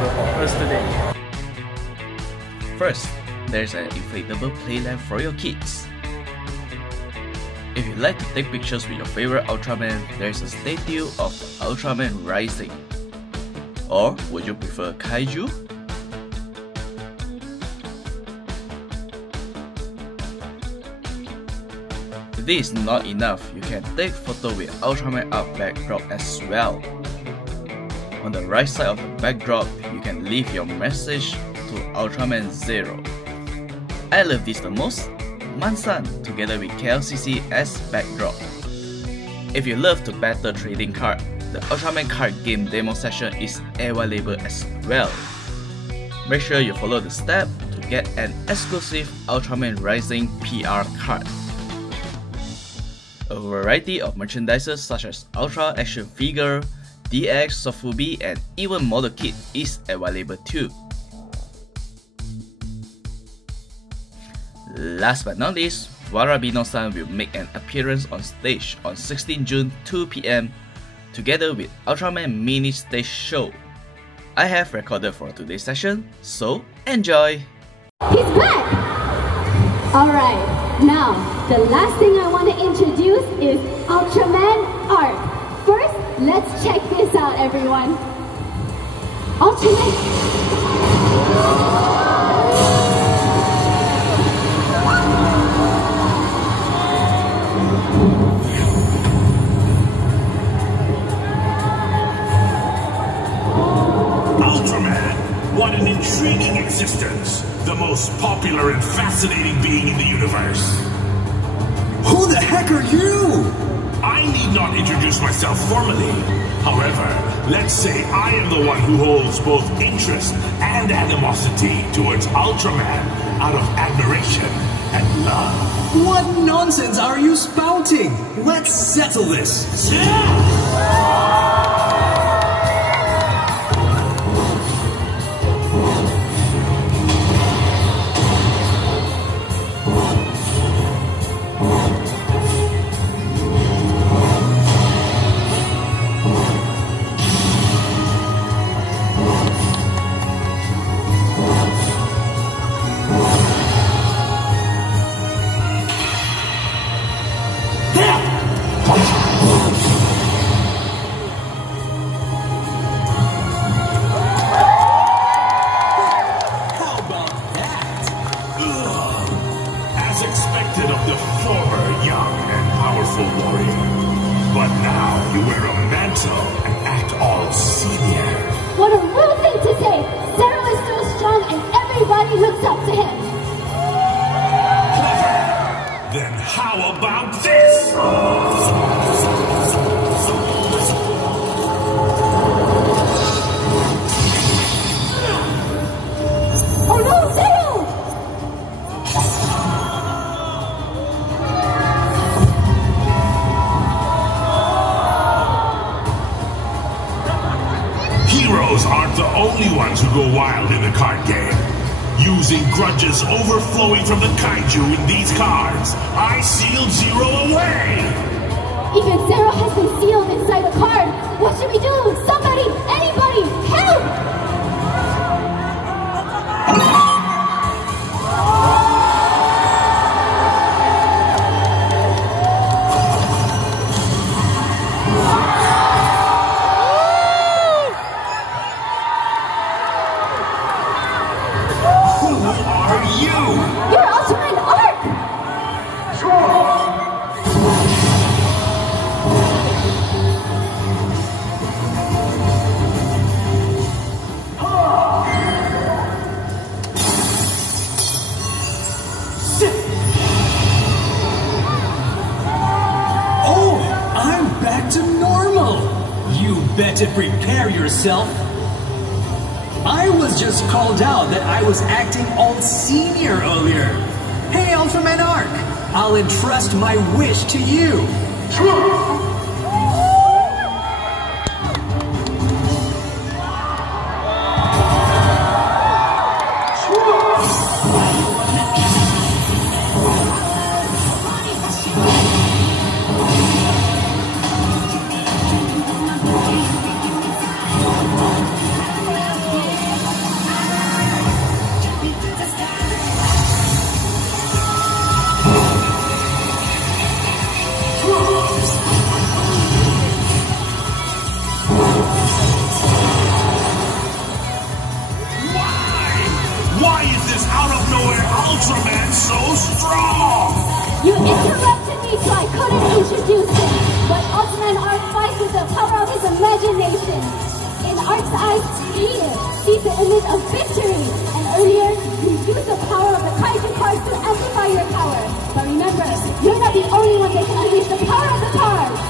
cover for us today. First, there's an inflatable playland for your kids. If you like to take pictures with your favorite Ultraman, there's a statue of Ultraman rising. Or would you prefer kaiju? If this is not enough, you can take photo with Ultraman art backdrop as well. On the right side of the backdrop, you can leave your message to Ultraman Zero. I love this the most, Mansan together with KLCC as backdrop. If you love to battle trading card, the Ultraman card game demo session is available as well. Make sure you follow the step to get an exclusive Ultraman Rising PR card. A variety of merchandises such as Ultra action figure, DX, Sofubi, and even model kit is available too. Last but not least, Warabino-san will make an appearance on stage on 16 June 2 PM together with Ultraman mini stage show. I have recorded for today's session, so enjoy! He's back! Alright, now the last thing I want to introduce is Ultraman Arc. First, let's check this out, everyone. Ultraman. Ultraman, what an intriguing existence. The most popular and fascinating being in the universe. Who the heck are you? I need not introduce myself formally. However, let's say I am the one who holds both interest and animosity towards Ultraman out of admiration and love. What nonsense are you spouting? Let's settle this. What a rude thing to say! Zero is so strong and everybody looks up to him! Clever! Then how about this? Oh no, Zero! Heroes aren't the only ones who go wild in the card game. Using grudges overflowing from the kaiju in these cards, I sealed Zero away! Even Zero has been sealed inside a card! What should we do? Somebody! Anybody! Help! You're Ultraman Arc! Oh, I'm back to normal. You better prepare yourself. I was just called out that I was acting all senior earlier. Hey, Ultraman Arc, I'll entrust my wish to you. Ultraman so strong? You interrupted me so I couldn't introduce him. But Ultraman Arc fights with the power of his imagination. In Arc's eyes, he sees the image of victory. And earlier, you used the power of the Kaiju cards to amplify your power. But remember, you're not the only one that can unleash the power of the cards.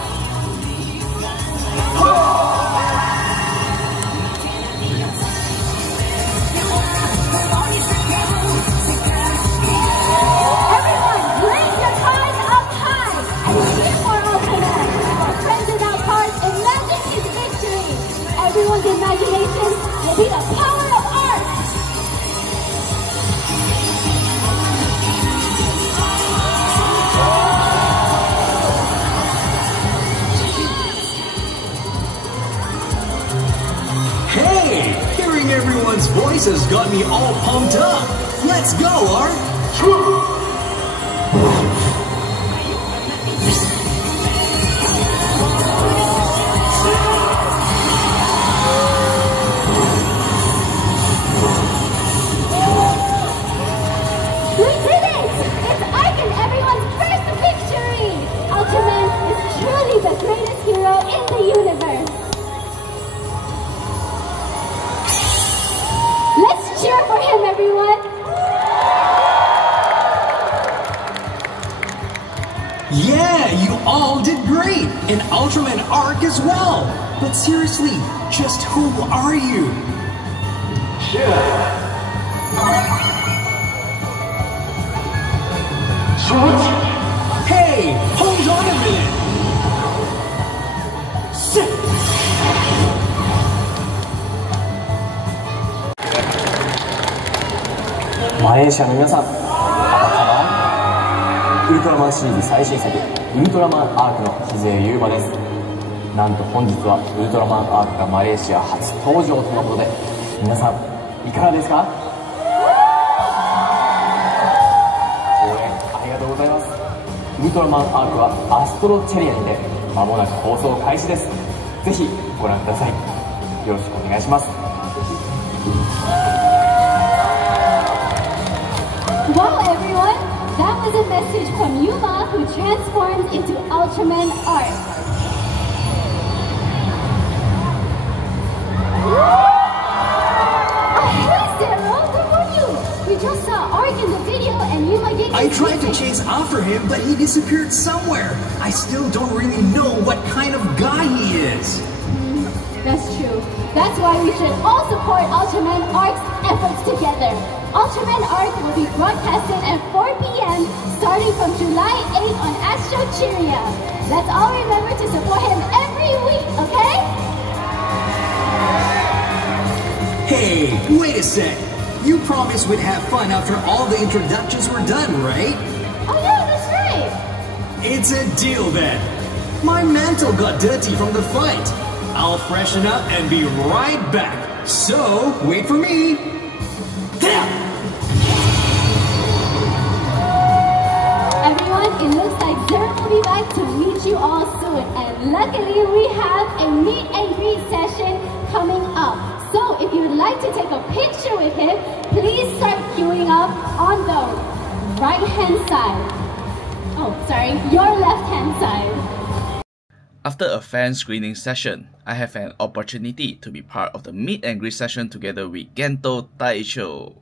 Everyone, raise your cards up high and cheer for Ultraman. For friends without cards, imagine his victory. Everyone's imagination will be the power of art. Hey! Hearing everyone's voice has got me all pumped up. Let's go, Art! We did it! It's Arc and everyone's first victory! Ultraman is truly the greatest hero in the universe. Let's cheer for him, everyone! Yeah, you all did great! And Ultraman Arc as well! But seriously, just who are you? Hey, hold on a minute! Sit! 마레이시아の皆さん、ウルトラマンシリーズ最新作ウルトラマンアークの木勢優馬です。なんと本日はウルトラマンアークがマレーシア初登場とのことで、皆さんいかがですか？応援ありがとうございます。ウルトラマンアークはアストロチャリアにて間もなく放送開始です。ぜひご覧ください。よろしくお願いします。Wow, everyone! That was a message from Yuma, who transforms into Ultraman Arc. Hey, Zero, where were you? We just saw Arc in the video and Yuma gave I tried to chase after him, but he disappeared somewhere. I still don't really know what kind of guy he is. That's true. That's why we should all support Ultraman Arc's efforts together. Ultraman Arc will be broadcasted at 4 p.m. starting from July 8 on Astro Cheeria. Let's all remember to support him every week, okay? Hey, wait a sec. You promised we'd have fun after all the introductions were done, right? Oh yeah, that's right. It's a deal then. My mantle got dirty from the fight. I'll freshen up and be right back. So, wait for me. Everyone, it looks like Zero will be back to meet you all soon. And luckily, we have a meet and greet session coming up. So if you would like to take a picture with him, please start queuing up on the right-hand side. Oh, sorry, your left-hand side. After a fan screening session, I have an opportunity to be part of the meet and greet session together with Gento Taicho.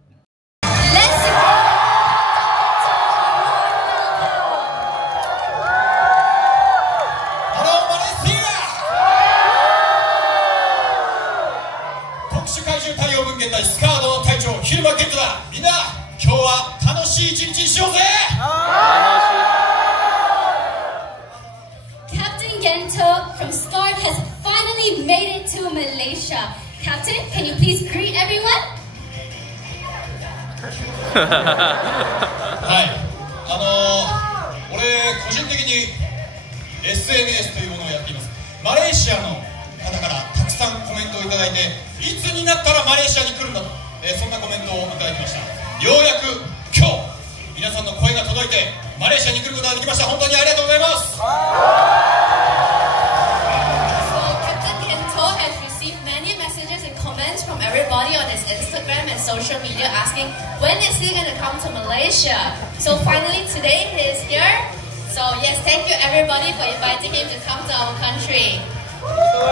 Captain Gento from SCART has finally made it to Malaysia. Captain, can you please greet everyone? はい、俺個人的に SNS というものをやっています。マレーシアの方からたくさんコメントをいただいて、いつになったらマレーシアに来るんだと、そんなコメントをいただきました。ようやく今日皆さんの声が届いてマレーシアに来ることができました。本当にありがとうございます。Captain Gento has received many messages and comments from everybody on his Instagram and social media asking when is he going to come to Malaysia. So finally today he is here. So yes, thank you everybody for inviting him to come to our country. Alright,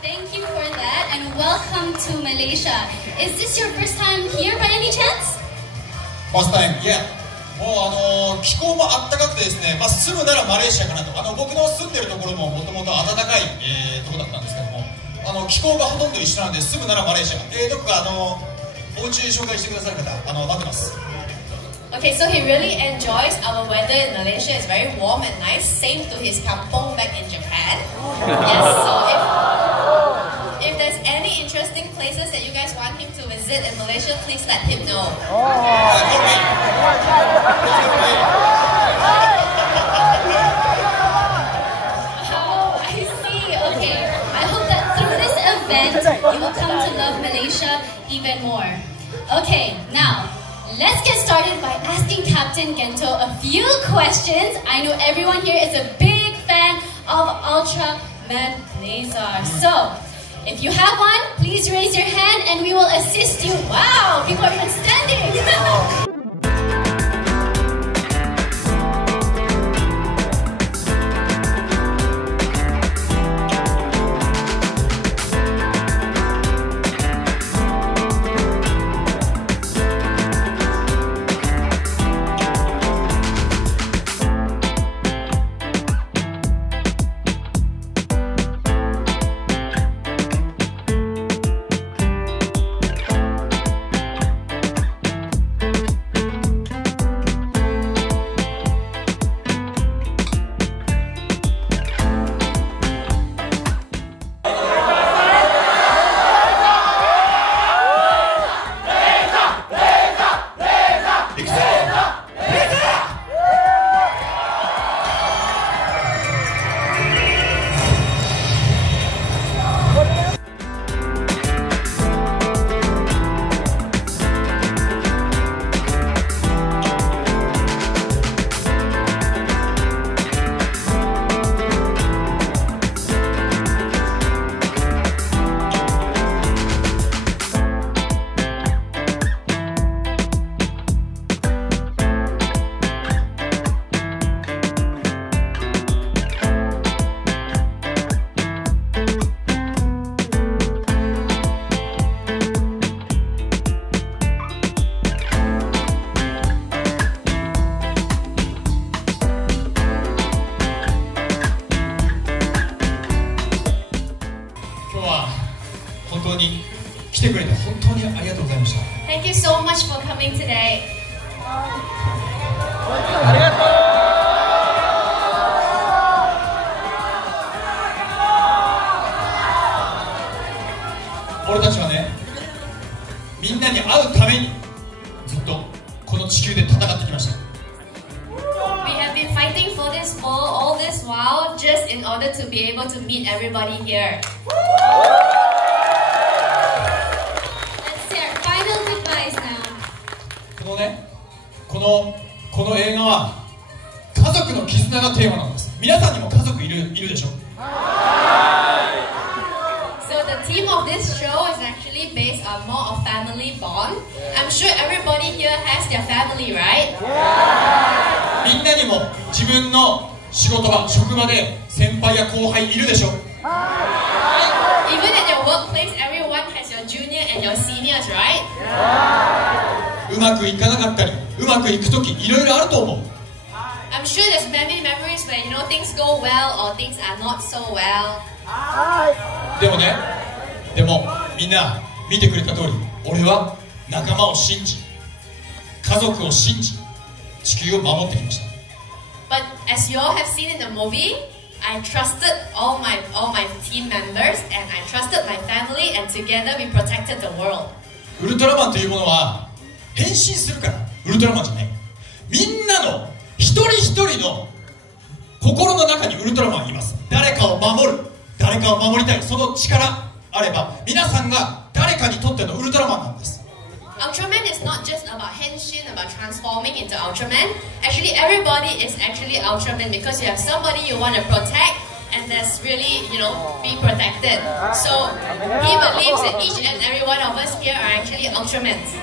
thank you for that and welcome to Malaysia. Is this your first time here by any chance? First time, yeah. もう気候もあったかくてですね、住むならマレーシアかなと。僕の住んでるところももともと暖かい、ところだったんですけども、気候がほとんど一緒なので住むならマレーシア。どこかお家紹介してくださる方待ってます。Okay, so he really enjoys our weather in Malaysia. It's very warm and nice. Same to his kampong back in Japan. Yes, so if there's any interesting places that you guys want him to visit in Malaysia, please let him know. Oh, I see. Okay, I hope that through this event, you will come to love Malaysia even more. Okay, now, let's get started by asking Captain Gento a few questions. I know everyone here is a big fan of ULTRAMAN Laser. So, if you have one, please raise your hand and we will assist you. Wow, people are even standing. Thank you so much for coming today. 俺たちはね、みんなに会うためにずっとこの地球で戦ってきました。 We have been fighting for this all this while just in order to be able to meet everybody here. Let's say our final goodbyes now. この映画は家族の絆がテーマなんです。皆さんにも家族いるでしょ。 So the theme of this show is actually based on more of family bond. I'm sure everybody here has their family, right? みんなにも自分の仕事場、職場で先輩や後輩いるでしょ。 Even at your workplace, everyone has your junior and your seniors, right? うまくいかなかったり、うまくいくときいろいろあると思う。 I'm sure there's many memories where things go well or things are not so well. でもみんな見てくれた通り、俺は仲間を信じ、家族を信じ、地球を守ってきました。 But as you all have seen in the movie, I trusted all my team members and I trusted my family and together we protected the world. ウルトラマンというものは変身するからウルトラマンじゃない。みんなの一人一人の心の中にウルトラマンいます。誰かを守る、誰かを守りたい、その力あれば皆さんが誰かにとってのウルトラマンなんです。 Ultraman is not just about henshin, about transforming into Ultraman. Actually, everybody is actually Ultraman because you have somebody you want to protect and that's really, be protected. So he believes that each and every one of us here are actually Ultramen. Let's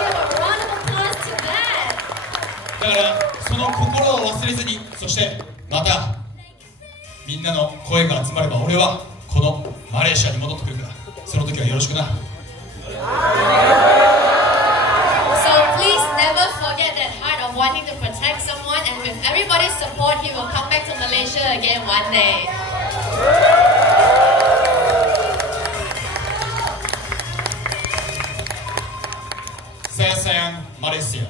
give a round of applause to that. だからその心を忘れずに、そしてまたみんなの声が集まれば俺はこのマレーシアに戻ってくるから、その時はよろしくな。So please never forget that heart of wanting to protect someone, and with everybody's support, he will come back to Malaysia again one day. Sayang Malaysia.